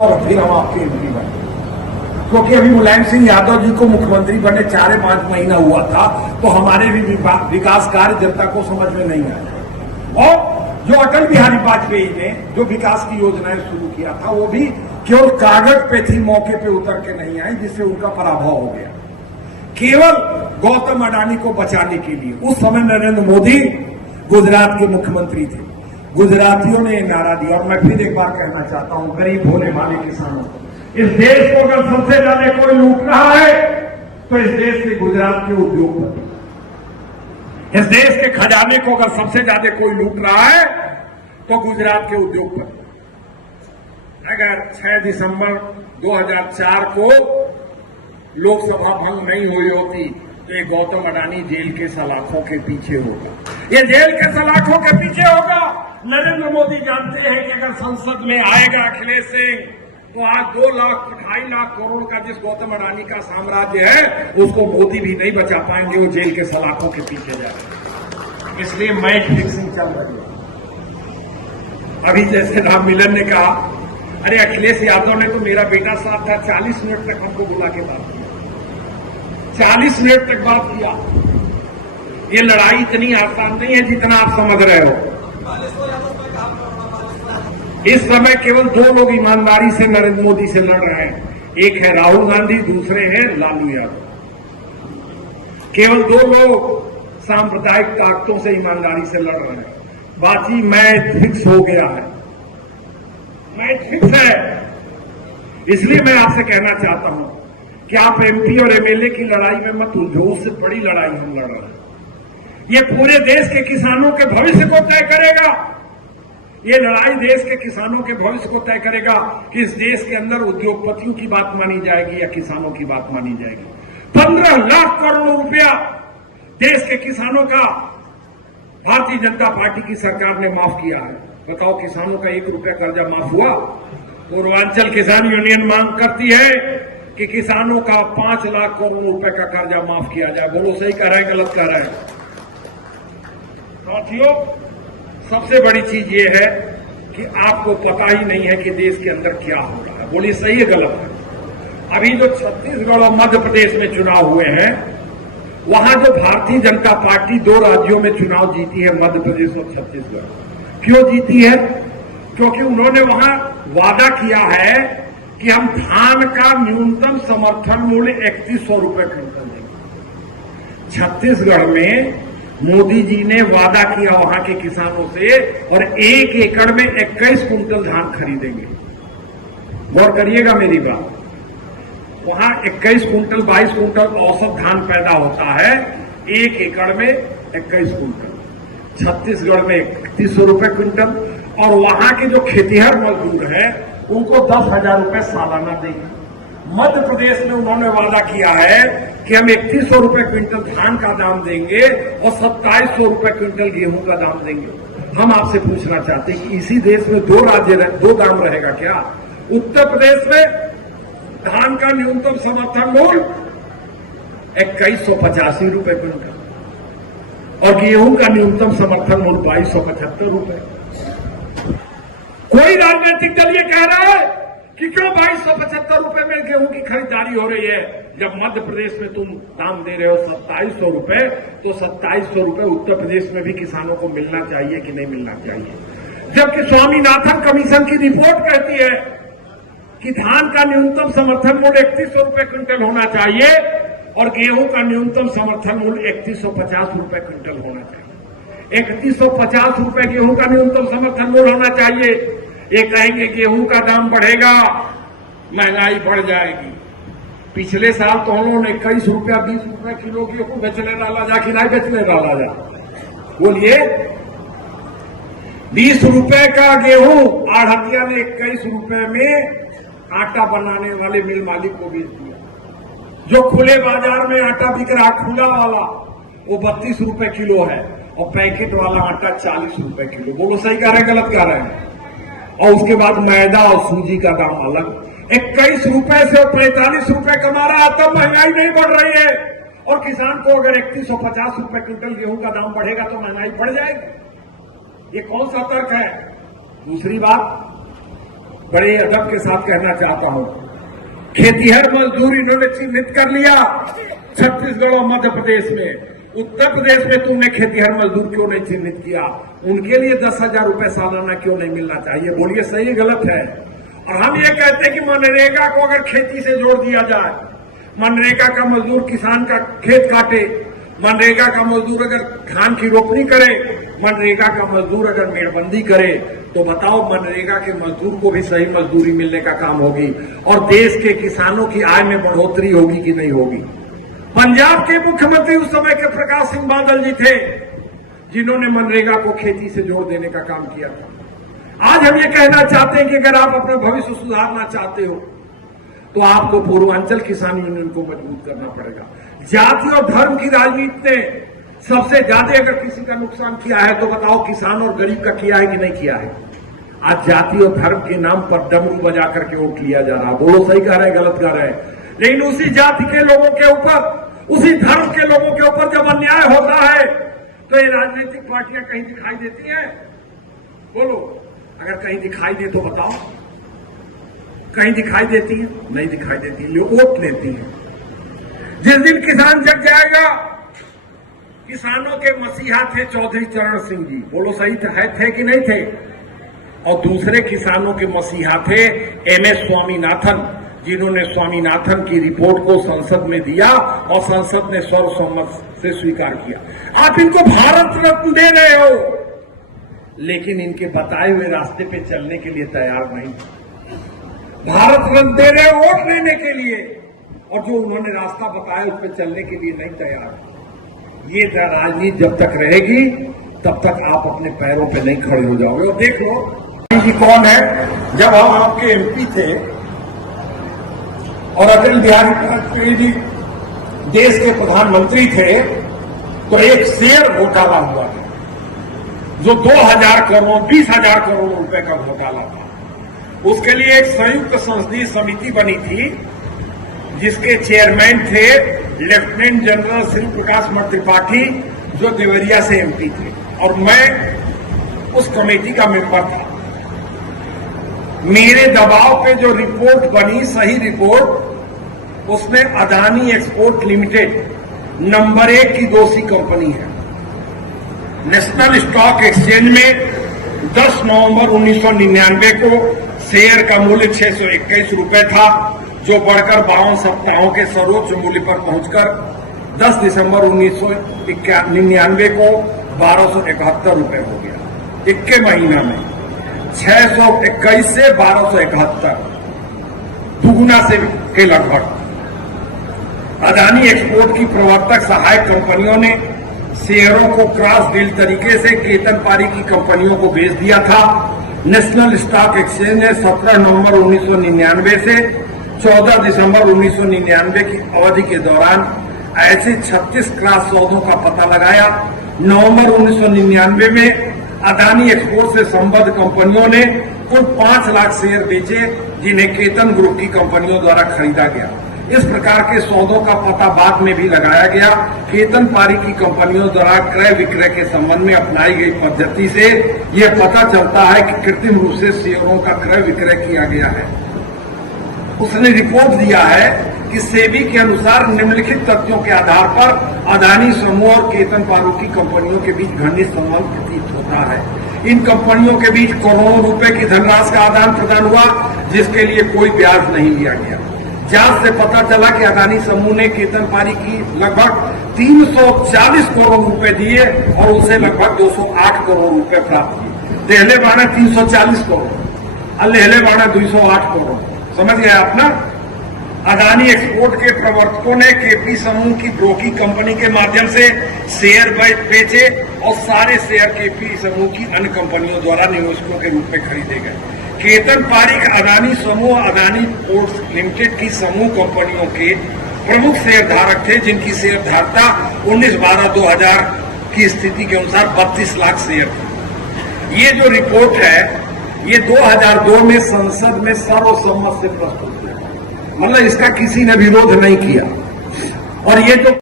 और फिर हम आपके एमपी बने, क्योंकि अभी मुलायम सिंह यादव जी को मुख्यमंत्री बने 4-5 महीना हुआ था, तो हमारे भी विकास कार्य जनता को समझ में नहीं आया। और जो अटल बिहारी वाजपेयी ने जो विकास की योजनाएं शुरू किया था, वो भी केवल कागज पे थी, मौके पे उतर के नहीं आई, जिससे उनका पराभव हो गया। केवल गौतम अडानी को बचाने के लिए उस समय नरेंद्र मोदी गुजरात के मुख्यमंत्री थे। गुजरातियों ने नारा दिया, और मैं फिर एक बार कहना चाहता हूं गरीब होने वाले किसानों को, इस देश को अगर सबसे ज्यादा कोई लूट रहा है तो इस देश के गुजरात के उद्योगपति, इस देश के खजाने को अगर सबसे ज्यादा कोई लूट रहा है तो गुजरात के उद्योगपति। अगर 6 दिसंबर 2004 को लोकसभा भंग नहीं हुई होती तो ये गौतम अडानी जेल के सलाखों के पीछे होगा, ये जेल के सलाखों के पीछे होगा। नरेंद्र मोदी जानते हैं कि अगर संसद में आएगा अखिलेश सिंह, तो आज 2-2.5 लाख करोड़ का जिस गौतम अडानी का साम्राज्य है, उसको मोदी भी नहीं बचा पाएंगे, वो जेल के सलाखों के पीछे जाएगा। इसलिए मैच फिक्सिंग चल रही है। अभी जैसे राम मिलन ने कहा, अरे अखिलेश यादव ने तो मेरा बेटा साथ था, 40 मिनट तक हमको बुला के बात किया, 40 मिनट तक बात किया। ये लड़ाई इतनी आसान नहीं है जितना आप समझ रहे हो। इस समय केवल 2 लोग ईमानदारी से नरेंद्र मोदी से लड़ रहे हैं, एक है राहुल गांधी, दूसरे हैं लालू यादव। केवल 2 लोग सांप्रदायिक ताकतों से ईमानदारी से लड़ रहे हैं, बाकी मैच फिक्स हो गया है, मैच फिक्स है। इसलिए मैं आपसे कहना चाहता हूं कि आप एमपी और एमएलए की लड़ाई में मत उलझो, उससे बड़ी लड़ाई हम लड़ रहे हैं। ये पूरे देश के किसानों के भविष्य को तय करेगा। ये लड़ाई देश के किसानों के भविष्य को तय करेगा कि इस देश के अंदर उद्योगपतियों की बात मानी जाएगी या किसानों की बात मानी जाएगी। 15 लाख करोड़ रुपया देश के किसानों का भारतीय जनता पार्टी की सरकार ने माफ किया है। बताओ, किसानों का 1 रुपया कर्जा माफ हुआ? पूर्वांचल किसान यूनियन मांग करती है कि किसानों का 5 लाख करोड़ रुपए का कर्जा माफ किया जाए। बोलो, सही कह रहे हैं, गलत कह रहे हैं? साथियों, सबसे बड़ी चीज ये है कि आपको पता ही नहीं है कि देश के अंदर क्या हो रहा है। बोलिए, सही है गलत है? अभी जो छत्तीसगढ़ और मध्य प्रदेश में चुनाव हुए हैं, वहां जो भारतीय जनता पार्टी 2 राज्यों में चुनाव जीती है, मध्य प्रदेश और छत्तीसगढ़। क्यों जीती है? क्योंकि उन्होंने वहां वादा किया है कि हम धान का न्यूनतम समर्थन मूल्य 3100 रुपए क्विंटल देंगे। छत्तीसगढ़ में मोदी जी ने वादा किया वहां के किसानों से, और 1 एकड़ में 21 कुंटल धान खरीदेंगे। गौर करिएगा मेरी बात, वहां 21 कुंटल 22 कुंटल औसत धान पैदा होता है, 1 एकड़ में 21 कुंटल। छत्तीसगढ़ में 3100 रुपए क्विंटल, और वहां के जो खेतिहर मजदूर हैं उनको 10,000 रुपए सालाना देंगे। मध्य प्रदेश में उन्होंने वादा किया है कि हम 3100 रुपए क्विंटल धान का दाम देंगे और 2700 रुपए क्विंटल गेहूं का दाम देंगे। हम आपसे पूछना चाहते हैं कि इसी देश में 2 राज्य 2 दाम रहेगा क्या? उत्तर प्रदेश में धान का न्यूनतम समर्थन मूल्य 2185 रुपए क्विंटल और गेहूं का न्यूनतम समर्थन मूल्य 2275 रुपए। कोई राजनीतिक दल ये कह रहा है कि क्यों 2275 रुपए में गेहूं की खरीदारी हो रही है, जब मध्य प्रदेश में तुम दाम दे रहे हो 2700 रुपए, तो 2700 रुपए उत्तर प्रदेश में भी किसानों को मिलना चाहिए कि नहीं मिलना चाहिए? जबकि स्वामीनाथन कमीशन की रिपोर्ट कहती है कि धान का न्यूनतम समर्थन मूल्य 3100 रुपए क्विंटल होना चाहिए और गेहूं का न्यूनतम समर्थन मूल्य 3150 रुपए क्विंटल होना चाहिए। 3150 रुपए गेहूं का न्यूनतम समर्थन मूल्य होना चाहिए। ये कहेंगे गेहूं का दाम बढ़ेगा, महंगाई बढ़ जाएगी। पिछले साल तो हम लोगों ने 21 रुपया 20 रुपए किलो गेहूं बेचने डाला जा कि नहीं बेचने डाला जा? बोलिए, 20 रुपए का गेहूं आढ़तिया ने 21 रुपए में आटा बनाने वाले मिल मालिक को बेच दिया। जो खुले बाजार में आटा बिक रहा, खुला वाला, वो 32 रुपए किलो है, और पैकेट वाला आटा 40 रुपए किलो। बोलो, सही कह रहे हैं, गलत कह रहे हैं? और उसके बाद मैदा और सूजी का दाम अलग। 21 रुपए से 45 रुपए कमा रहा, तब महंगाई नहीं बढ़ रही है। और किसान को अगर 3150 रुपए क्विंटल गेहूं का दाम बढ़ेगा तो महंगाई बढ़ जाएगी। ये कौन सा तर्क है? दूसरी बात, बड़े अदब के साथ कहना चाहता हूं, खेतीहर मजदूर इन्होंने चिन्हित कर लिया छत्तीसगढ़ और मध्य प्रदेश में। उत्तर प्रदेश में तुमने खेतीहर मजदूर क्यों नहीं चिन्हित किया? उनके लिए 10,000 रुपए सालाना क्यों नहीं मिलना चाहिए? बोलिए सही गलत है? और हम ये कहते हैं कि मनरेगा को अगर खेती से जोड़ दिया जाए, मनरेगा का मजदूर किसान का खेत काटे, मनरेगा का मजदूर अगर धान की रोपनी करे, मनरेगा का मजदूर अगर मेड़बंदी करे, तो बताओ मनरेगा के मजदूर को भी सही मजदूरी मिलने का काम होगी और देश के किसानों की आय में बढ़ोतरी होगी कि नहीं होगी? पंजाब के मुख्यमंत्री उस समय के प्रकाश सिंह बादल जी थे, जिन्होंने मनरेगा को खेती से जोड़ देने का काम किया था। आज हम ये कहना चाहते हैं कि अगर आप अपना भविष्य सुधारना चाहते हो तो आपको पूर्वांचल किसान यूनियन को मजबूत करना पड़ेगा। जाति और धर्म की राजनीति ने सबसे ज्यादा अगर किसी का नुकसान किया है तो बताओ किसान और गरीब का किया है कि नहीं किया है? आज जाति और धर्म के नाम पर डमरू बजा करके वोट लिया जा रहा। बोलो सही कह रहे हैं गलत कह रहे हैं? लेकिन उसी जाति के लोगों के ऊपर, उसी धर्म के लोगों के ऊपर जब अन्याय होता है तो ये राजनीतिक पार्टियां कहीं दिखाई देती हैं? बोलो, अगर कहीं दिखाई दे तो बताओ। कहीं दिखाई देती है? नहीं दिखाई देती, लोग वोट लेती है। जिस दिन किसान जग जाएगा, किसानों के मसीहा थे चौधरी चरण सिंह जी, बोलो सही थे कि नहीं थे? और दूसरे किसानों के मसीहा थे MS स्वामीनाथन, जिन्होंने स्वामीनाथन की रिपोर्ट को संसद में दिया और संसद ने सर्वसम्मत से स्वीकार किया। आप इनको भारत रत्न दे रहे हो, लेकिन इनके बताए हुए रास्ते पे चलने के लिए तैयार नहीं। भारत रत्न दे रहे हो वोट लेने के लिए, और जो उन्होंने रास्ता बताया उस पर चलने के लिए नहीं तैयार। ये राजनीति जब तक रहेगी तब तक आप अपने पैरों पे नहीं खड़े हो जाओगे। और देख लो जी कौन है। जब हम आपके MP थे और अटल बिहारी वाजपेयी जी देश के प्रधानमंत्री थे, तो एक शेयर घोटाला हुआ था जो 2,000 करोड़ 20,000 करोड़ रुपए का घोटाला था। उसके लिए एक संयुक्त संसदीय समिति बनी थी जिसके चेयरमैन थे लेफ्टिनेंट जनरल श्री प्रकाश त्रिपाठी, जो देवरिया से MP थे, और मैं उस कमेटी का मेंबर था। मेरे दबाव पे जो रिपोर्ट बनी, सही रिपोर्ट, उसमें अदानी एक्सपोर्ट लिमिटेड नंबर 1 की दोषी कंपनी है। नेशनल स्टॉक एक्सचेंज में 10 नवंबर 1999 को शेयर का मूल्य 621 रुपए था, जो बढ़कर 52 सप्ताहों के सर्वोच्च मूल्य पर पहुंचकर 10 दिसंबर 1999 को 1271 रुपए हो गया। 21 महीना में 621 से 1271, दुगुना से के लगभग। अदानी एक्सपोर्ट की प्रवर्तक सहायक कंपनियों ने शेयरों को क्रॉस डील तरीके से केतन पारी की कंपनियों को बेच दिया था। नेशनल स्टॉक एक्सचेंज ने 17 नवंबर 1999 से 14 दिसंबर 1999 की अवधि के दौरान ऐसे 36 क्रॉस सौदों का पता लगाया। नवंबर 1999 में अदानी एक्सपोर्ट से संबद्ध कंपनियों ने कुल 5 लाख शेयर बेचे, जिन्हें केतन ग्रुप की कंपनियों द्वारा खरीदा गया। इस प्रकार के सौदों का पता बाद में भी लगाया गया। केतन पारी की कंपनियों द्वारा क्रय विक्रय के संबंध में अपनाई गई पद्धति से यह पता चलता है कि कृत्रिम रूप से शेयरों का क्रय विक्रय किया गया है। उसने रिपोर्ट दिया है कि सेबी के अनुसार निम्नलिखित तथ्यों के आधार पर अदानी समूह और केतन पारू की कंपनियों के बीच घनिष्ठ संबंध प्रतीत होता है। इन कंपनियों के बीच करोड़ों रुपए की धनराशि का आदान प्रदान हुआ, जिसके लिए कोई ब्याज नहीं लिया गया। जांच से पता चला कि अदानी समूह ने केतन पारी की लगभग 340 करोड़ रुपए दिए और उसे लगभग 208 करोड़ रुपए प्राप्त किए। देहले बाणा 340 करोड़, अल्लेहले बाणा 208 करोड़। समझ गए आप ना? अदानी एक्सपोर्ट के प्रवर्तकों ने केपी समूह की ब्रोकी कंपनी के माध्यम से शेयर बेचे और सारे शेयर केपी समूह की अन्य कंपनियों द्वारा निवेशकों के रूप में खरीदे गए। केतन पारीक अदानी समूह अदानी पोर्ट्स लिमिटेड की समूह कंपनियों के प्रमुख शेयर धारक थे, जिनकी शेयर धारता 19/12/2000 की स्थिति के अनुसार 32 लाख शेयर थी। ये जो रिपोर्ट है ये 2002 में संसद में सर्वसम्मत से प्रस्तुत हुआ, मतलब इसका किसी ने विरोध नहीं किया। और ये जो